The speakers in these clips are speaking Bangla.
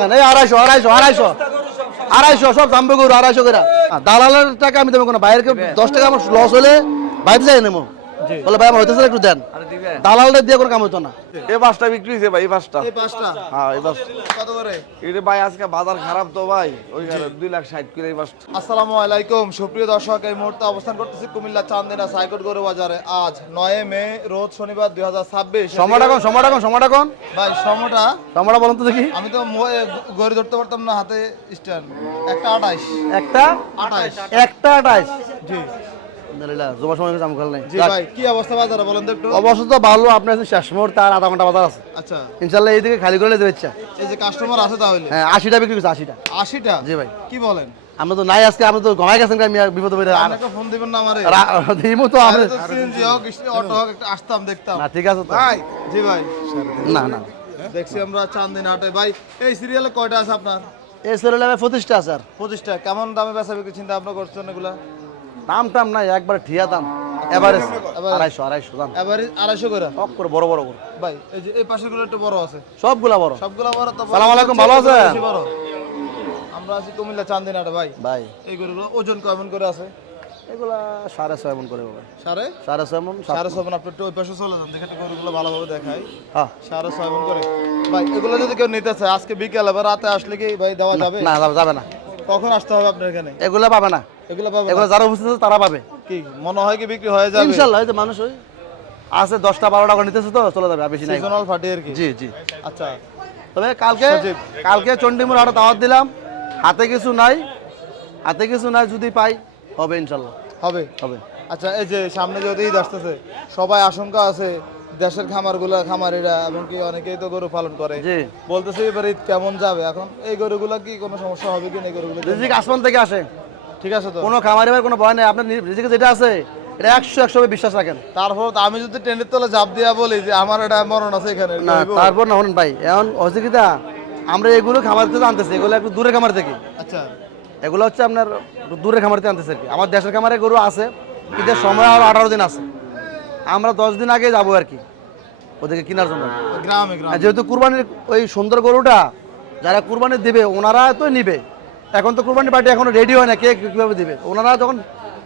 250 250 সব দামবে গরু 250 করে। দালালের টাকা আমি দেবো কোনো বাইরে 10 টাকা আমার লস হলে বাইরে যাই নেবো বলে ভাই আমার হইতেছে একটু দেন, দালালদের দিয়ে কোনো কাম হইতো না। এই পাঁচটা বিক্রি হয়েছে ভাই, এই পাঁচটা। এই পাঁচটা হ্যাঁ এই পাঁচটা কত করে? এটা ভাই আজকে বাজার খারাপ তো ভাই, ওই 2,60,000 করে এই পাঁচটা। আসসালামু আলাইকুম সুপ্রিয় দর্শক, এই মুহূর্তে অবস্থান করতেছি কুমিল্লা চান্দিনা সাইকট গরু বাজারে। আজ 9 মে রোজ শনিবার 2026। সময়টা কোন ভাই সময়টা বলেন তো দেখি। আমি তো গরু ধরতে পারতাম না হাতে স্ট্যান্ড। একটা 28 একটা 28 জি জমা সময় আমি খেল নাই। জি ভাই কি অবস্থা বাজারে বলেন তো একটু। অবশ্য তো ভালো, আপনার শেষ মুহূর্তে আর আধা ঘন্টা বাজার আছে আচ্ছা ইনশাল্লাহ, এইদিকে খালি করে দেবে ইচ্ছা। এই যে কাস্টমার আছে তাহলে হ্যাঁ 80টা বিক্রি করছে 80টা। 80টা জি ভাই কি বলেন? আমরা তো নাই আজকে, আমরা তো ঘমাই গেছেন আমি বিপদ হয়ে আপনি একটা ফোন দিবেন না আমারে? দিমু তো আমরা তো সিএনজি হোক অটো হোক একটা আসতাম দেখতাম। না ঠিক আছে তো ভাই জি ভাই না না দেখছি আমরা চান্দিনা হাটে। ভাই এই সিরিয়ালে কয়টা আছে আপনার? এই সেরেলে 25টা আছে। আর 25টা কেমন দামে বেচা বিক্রি চিন্তা ভাবনা করছেন এগুলা? দাম টাম নাই, একবার ঠিয়া দাম এভারেজ 250 দাম এবারে 250 করে সব করে বড় বড় করে। ভাই এই যে এই পাশের গুলো একটু বড় আছে, সবগুলা বড়। সবগুলা বড় তো। সালাম আলাইকুম, ভালো আছেন? বেশি বড়। আমরা আছি কুমিল্লা চান্দিনাটা ভাই। ভাই এই গরুগুলো ওজন কেমন করে আছে? এগুলা 6.5 মন করে বাবা। সাড়ে 6.5 মন 6.5 মন। আপনি একটু ওই পাশে চলে যান, দেখে একটু গরুগুলো ভালোভাবে দেখাই। হ্যাঁ 6.5 মন করে। ভাই এগুলো যদি কেউ নিতে চায় আজকে বিকেল বা রাতে আসলে কি ভাই দেওয়া যাবে? না যাবে না, কখন আসতে হবে আপনার এখানে? এগুলা পাবে না, এগুলো পাবে এগুলা যারা উপস্থিত আছে তারা পাবে কি মনে হয় কি বিক্রি হয়ে যাবে? ইনশাআল্লাহ। এই যে মানুষ ওই আছে 10টা 12টা করে নিতেছে তো চলে যাবে, আর বেশি নাই। সিজনাল ফাটি আর কি। জি জি। আচ্ছা তবে সজীব। কালকে চন্ডিমুর হাটে দাওয়াত দিলাম, হাতে কিছু নাই, যদি পাই হবে ইনশাআল্লাহ হবে। হবে। আচ্ছা এই যে সামনে যদি ঈদ আসতেছে, সবাই আশঙ্কা আছে দেশের খামারিরা এমনকি অনেকেই তো গরু পালন করে, জি বলতেছে এবার ঈদ কেমন যাবে। এখন এই গরুগুলা কি কোনো সমস্যা হবে কি না? এই গরুগুলো রিজিক আসমান থেকে আসে, ঠিক আছে তো? কোনো খামারি ভাই কোনো ভয় নাই, আপনার রিজিকে যেটা আছে এটা 100 বিশ্বাস রাখেন। তারপর তো আমি যদি ট্রেনের তলে ঝাঁপ দিয়া বলি যে আমার এটা মরণ আছে এখানে, না হইবো? তারপর না হন ভাই, এখন হচ্ছে কি তা, আমরা এগুলো খামার থেকে আনতেছি, এগুলো একটু দূরের খামার থেকে। আচ্ছা এগুলো হচ্ছে আপনার দূরের খামার থেকে আনতেছে আর কি। আমার দেশের খামারে গরু আছে, ঈদের সময় আরো 18 দিন আছে, আমরা 10 দিন আগে যাবো আর কি ওদেরকে কেনার জন্য। গ্রামে আর যেহেতু কুরবানির ওই সুন্দর গরুটা যারা কুরবানি দিবে ওনারা তো নিবে, এখন তো কুরবানি পার্টি এখনো রেডি হয় না, কে কিভাবে দিবে, ওনারা যখন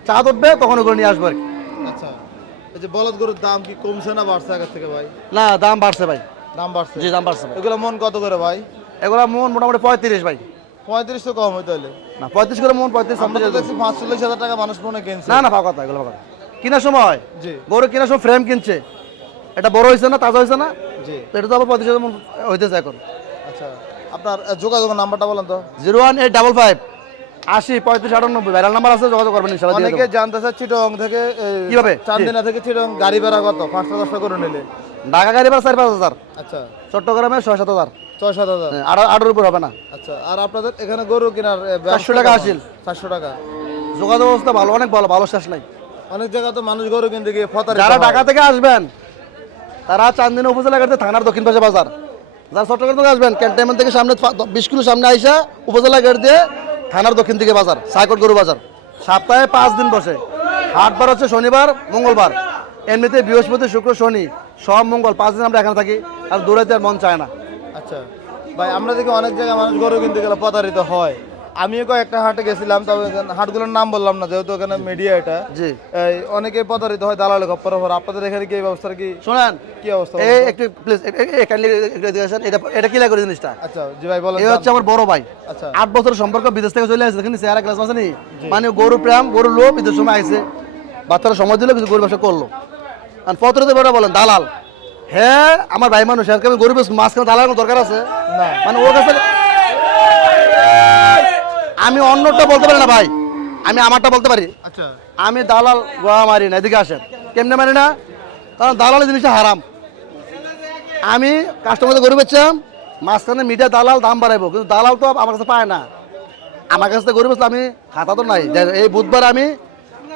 চাঁদ উঠবে তখন ওগুলো নিয়ে আসবে আর কি। আচ্ছা এই যে বলদ গরুর দাম কি কমছে না বাড়ছে আগের থেকে ভাই? না দাম বাড়ছে ভাই। দাম বাড়ছে? জি দাম বাড়ছে ভাই। এগুলো মন কত করে ভাই? এগুলো মন মোটামুটি 35 ভাই। 35 তো কম হইতে হলে। না 35 করে মন, 35 আমরা তো দেখছি 45,000 টাকা মানুষ মনে কিনছে। না পাকা কথা, এগুলো পাকা। কেনার সময় জি গরু কেনার সময় ফ্রেম কিনছে, এটা বড় হয়েছে না, তাজা হয়েছে না, জি তো এটা তো আবার 35,000 মন হইতেছে এখন। আচ্ছা আপনার যোগাযোগের নাম্বারটা বলেন তো। 01855 80 35 98 ভাইরাল নাম্বার আছে, যোগাযোগ করবেন ইনশাআল্লাহ। অনেকে জানতে চাচ্ছে চিটং থেকে কিভাবে? চান্দিনা থেকে চিটং গাড়ি ভাড়া কত? 5-10 করে নিলে ঢাকা গাড়ি ভাড়া 4-5 হাজার, আচ্ছা চট্টগ্রামে 6-7 হাজার, 6-7 হাজার। আর 8-এর উপর হবে না। আচ্ছা আর আপনাদের এখানে গরু কেনার 400 টাকা আসিল। 400 টাকা। যোগাযোগ ব্যবস্থা ভালো, অনেক ভালো, ভালো শেষ নাই। অনেক জায়গা তো মানুষ গরু কিনতে গিয়ে ফতারি। যারা ঢাকা থেকে আসবেন তারা চান্দিনা উপজেলা গেটে থানার দক্ষিণ পাশে বাজার, যারা চট্টগ্রাম থেকে আসবেন ক্যান্টনমেন্ট থেকে সামনে 20 কিলো সামনে আইসা উপজেলা গেট দিয়ে থানার দক্ষিণ দিকে বাজার, সাইকট গরু বাজার। সপ্তাহে 5 দিন বসে, হাটবার হচ্ছে শনিবার মঙ্গলবার, এমনিতে বৃহস্পতি শুক্র শনি সব মঙ্গল 5 দিন আমরা এখানে থাকি, আর দৌড়াইতে আর মন চায় না। আচ্ছা ভাই আমরা দেখি অনেক জায়গায় মানুষ গরু কিনতে গেলে প্রতারিত হয়। আমিও কয়েকটা হাটে গেছিলাম, তবে হাটগুলোর নাম বললাম না যেহেতু এখানে মিডিয়া এটা। জি অনেকে প্রতারিত হয় দালালে খপ্পর। আপনাদের এখানে কি এই ব্যবস্থার কি শোনেন, কি অবস্থা? এই একটু প্লিজ এটা কি লাগে জিনিসটা। আচ্ছা জি ভাই বলেন। এই হচ্ছে আমার বড় ভাই, আচ্ছা 8 বছরের সম্পর্ক, বিদেশ থেকে চলে আসছে, দেখেন চেহারা ক্লাস আছে নি, মানে গরু প্রেম, গরু লোভ, বিদেশ সময় আইছে, বাচ্চারা সময় দিল, কিছু গরু ব্যবসা করলো। আর পত্রতে বেড়া বলেন দালাল, হ্যাঁ আমার ভাই মানুষ, আর আমি গরু মাঝখানে দালাল দরকার আছে না। মানে ওর কাছে আমি অন্যটা বলতে পারি না ভাই, আমি আমারটা বলতে পারি। আচ্ছা আমি দালাল গোয়া মারি না, এদিকে আসেন। কেমনে মারি না? কারণ দালালের জিনিসটা হারাম। আমি কাস্টমারদের গরু বেচলাম, মাঝখানে মিডিয়া দালাল দাম বাড়াইবো, কিন্তু দালাল তো আমার কাছে পায় না। আমার কাছে গরু বেচলে আমি খাতা তো নাই, এই বুধবার আমি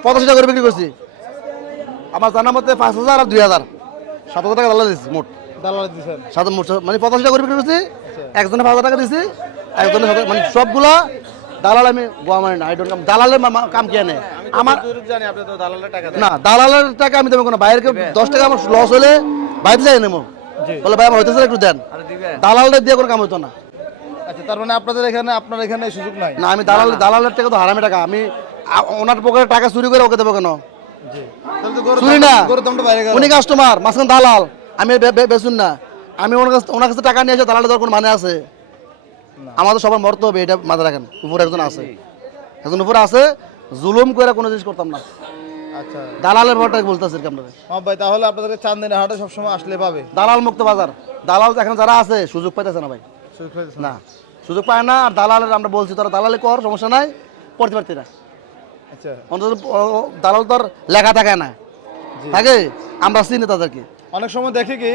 85টা গরু বিক্রি করছি, আমার জানার মধ্যে 5,000 আর 2,000 7,000 টাকা দালাল দিচ্ছি মোট। দালালে দিছেন? মানে 85টা গরু বিক্রি করছি, একজনে 5,000 টাকা দিচ্ছি, একজনে মানে সবগুলা দালাল। আমি গোয়া মারি না, দালালের কাম কে নেই আমার জানি আপনি তো দালালের টাকা না, দালালের টাকা আমি দেবো কোনো বাইরে 10 টাকা আমার লস হলে বাইরে যাই নেবো বলে ভাই আমার হইতেছে একটু দেন, দালালদের দিয়ে কোনো কাম হইতো না। আচ্ছা, তার মানে আপনার এখানে এই সুযোগ নাই। না, আমি দালালের টাকা তো হারামি টাকা, আমি ওনার পকেটে টাকা চুরি করে ওকে দেবো কেন? জি, তাহলে তো গরুর চুরি দাম- না, গরুর দামটা বাইরে গেল। উনি কাস্টমার, মাঝখানে দালাল, আমি বেচুন না। আমি ওনার কাছে টাকা নিয়ে এসে দালালের দেওয়ার কোনো মানে আছে? আমাদের সবার মরতে হবে, এটা মাথায় রাখেন। উপরে একজন আছে, একজন উপরে আছে, জুলুম করে কোনো জিনিস করতাম না। আচ্ছা দালালের ব্যাপারটা বলতেছি আপনাদের। মাহবুব ভাই, তাহলে আপনাদেরকে চান্দিনা হাটে সবসময় আসলে পাবে। দালাল মুক্ত বাজার, দালাল এখন যারা আছে সুযোগ পাইতেছে না ভাই, সুযোগ পাইতেছেন? না সুযোগ পায় না। আর দালালের আমরা বলছি তোরা দালালি কর, সমস্যা নাই, পড়তে পারতি না। আচ্ছা অন্তত দালাল তোর লেখা থাকে না, থাকে, আমরা চিনি তাদেরকে। অনেক সময় দেখি কি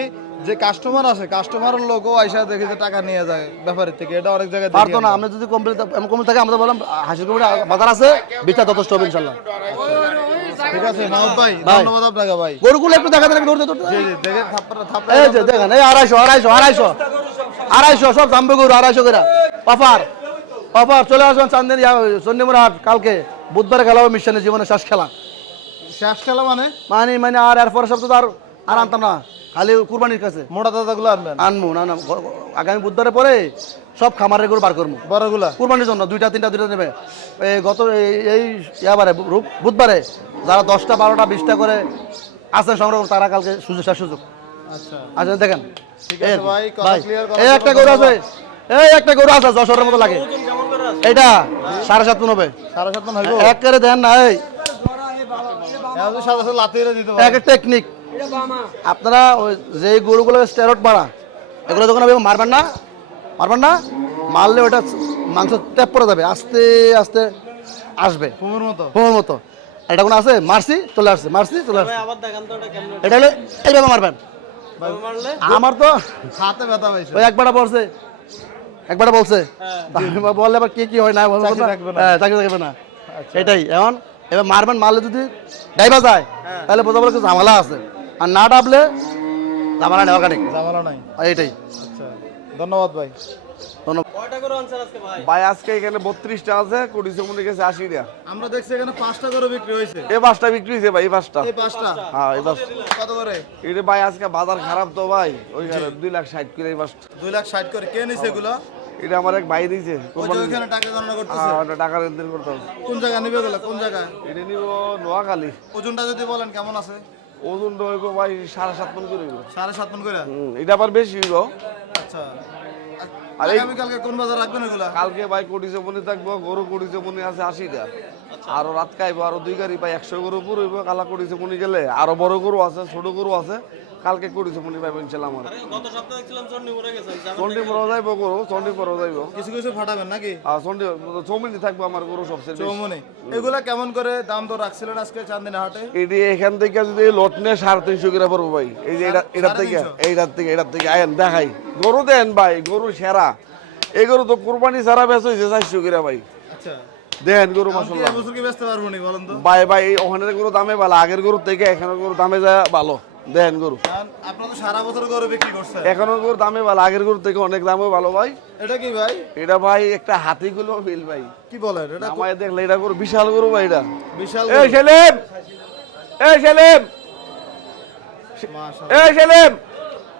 যে কাস্টমার আছে, কাস্টমারের লোকও আইসা দেখি যে টাকা নিয়ে যায় ব্যাপারের থেকে, এটা অনেক জায়গায় দেখি পারতো না, আমরা। আমরা যদি কমপ্লিট থাকে আমরা বললাম হাসির কমিটি বাজার আছে, বিচার যথেষ্ট হবে ইনশাল্লাহ। ঠিক আছে মাহবুব ভাই, ভাই। ধন্যবাদ আপনাকে ভাই। গরুগুলো একটু দেখা দেন, দৌড়তে দৌড়তে। জি জি, দেখেন থাপড়া এই যে দেখেন, এই 250 সব জাম্বু গরু 250 করে। অফার চলে আসবেন চান্দিনী চন্ডিমুর হাট, কালকে বুধবারে খেলা হবে মিশনের জীবনের শেষ খেলা। শেষ খেলা মানে মানে আর এরপরের সপ্তাহ তো আর আনতাম না, খালি কুরবানির কাছে মোটা দাদাগুলো আনবেন, আনবো। না আগামী বুধবারে পরে সব খামারের গরু বার করবো বড়গুলা। কুরবানির জন্য, দুইটা তিনটা নেবে। এই ইয়াবারে বুধবারে যারা 10টা 12টা 20টা করে আছেন সংগ্রহ, তারা কালকে সুযোগ। আচ্ছা আচ্ছা দেখেন, ঠিক আছে ভাই, কথা ভাই, ক্লিয়ার এই একটা গরু আছে, যশোরের মতো লাগে, এটা 7.5 মন হবে। 7.5 মন হইব। এক করে দেন না, এই এখন সাদা সাদা লাতিয়ে দিতে এক টেকনিক। আপনারা ওই যে গরুগুলো স্টেরয়েড মারা, এগুলো যখন আপনি মারবেন না, মারলে ওটা মাংস ট্যাপ পড়ে যাবে, আস্তে আস্তে আসবে কুমুর মতো। ফোনের মতো। আর এটা কোনো আছে, মারছি চলে আসছে। এটা হলে এইভাবে মারবেন। আমার তো হাতে ব্যথা পাইছে। ওই একবারটা বলছে আমি বললে আবার কি হয় না, চাকরি থাকবে না। চাকরি থাকবে না, এটাই। এবার মারলে যদি ডাইবা যায় তাহলে বোঝা বলে ঝামেলা আছে, আর না ডাবলে ঝামেলা নেওয়া কাটে, ঝামেলা নাই। এইটাই। আচ্ছা ধন্যবাদ ভাই। ভাই আজকে এখানে 32টা আছে, কুড়িশো মনে গেছে 80টা। আমরা দেখছি এখানে 5টা গরু বিক্রি হয়েছে। এই 5টা বিক্রি হয়েছে ভাই, এই 5টা। এই 5টা হ্যাঁ এই 5টা। কত করে? এটা ভাই আজকে বাজার খারাপ তো ভাই, ওইখানে 2,60,000 করে এই 5টা। 2,60,000 করে। কে নিছে এগুলো? এটা আমার এক ভাই দিয়েছে। ওই যে ওইখানে টাকা গণনা করতেছে। হ্যাঁ ওটা টাকা লেনদেন করতে হবে। কোন জায়গা নিবে এগুলো? কোন জায়গা? এটা নিব নোয়াখালী। ওজনটা যদি বলেন কেমন আছে? ওজন হইব ভাই 7.5 মন করে হইব। 7.5 মন করে। এটা আবার বেশি হইব। আচ্ছা আর আগামী কালকে কোন বাজার রাখবেন এগুলা? কালকে ভাই কুড়িশো মনে থাকবো, গরু কুড়িশো মনে আছে 80টা। আরো রাত খাইবো, আরো 2 গাড়ি পাই 100 গরু পুরো হইব। কালা কুড়িশো মনে গেলে আরো বড় গরু আছে, ছোট গরু আছে। কালকে কুড়িশো মনে পাইবো ইনশাল্লাহ। আমার চন্ডিপুরও যাইবো গরু, চন্ডিপুরও যাইবো। কিছু কিছু ফাটাবেন নাকি? আর চৌমিনি থাকবো আমার গরু সবচেয়ে বেশি। চৌমনি। এগুলা কেমন করে দাম তো রাখছিলেন আজকে চান্দিনা হাটে? এটি এখান থেকে যদি লট নেয় 350 করে পড়বো ভাই। এই যে এটার থেকে আয়েন দেখাই গরু দেন ভাই, গরু সেরা। এই গরু তো কুরবানি ছাড়া বেচ হয়েছে 400 করে ভাই। আচ্ছা দেন গরু আমি কি মাসাল্লাহ এবছর কি বেচতে পারবো নি বলেন তো? ভাই ওখানে গরু দামে ভালো, আগের গরু থেকে এখানের গরু দামে যায় ভালো। দেন গরু কারণ আপনারা তো সারা বছর গরু বিক্রি করছেন। এখনের গরু দামে ভালো, আগের গরু থেকে অনেক দামে ভালো ভাই। এটা কি ভাই? এটা ভাই একটা হাতি গুলো বিল ভাই, কি বলেন? এটা আমায় দেখলে এটা গরু বিশাল গরু ভাই। এটা বিশাল এই গরু। সেলিম, এই সেলিম, মাশাআল্লাহ। এই সেলিম,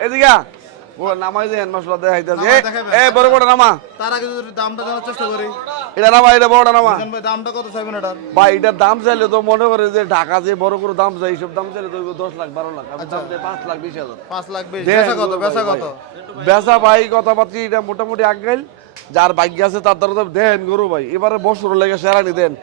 এদিকে আ। বড় নামাই দেন মশলা দেখাইতাছে। নামাই দেখাবেন। এই বড় বড় নামা, তার আগে যদি দামটা জানার চেষ্টা করি। এটা নামা, এটা বড় নামা। জান ভাই দামটা কত চাইবেন এটার? ভাই এটার দাম চাইলে তো মনে করে যে ঢাকা যে বড় গরু দাম চাই, এইসব দাম চাইলে তো 10 লাখ 12 লাখ, আমি দাম চাই 5,20,000। 5 লাখ 20। দেন বেচা কত? গরু বেচা ভাই, কত? বেচা ভাই কথাবার্তি এটা মোটামুটি আগাইল, যার ভাগ্য আছে তার দ্বারা দেন গরু ভাই। এবারে বছর লেগে সেরানি দেন।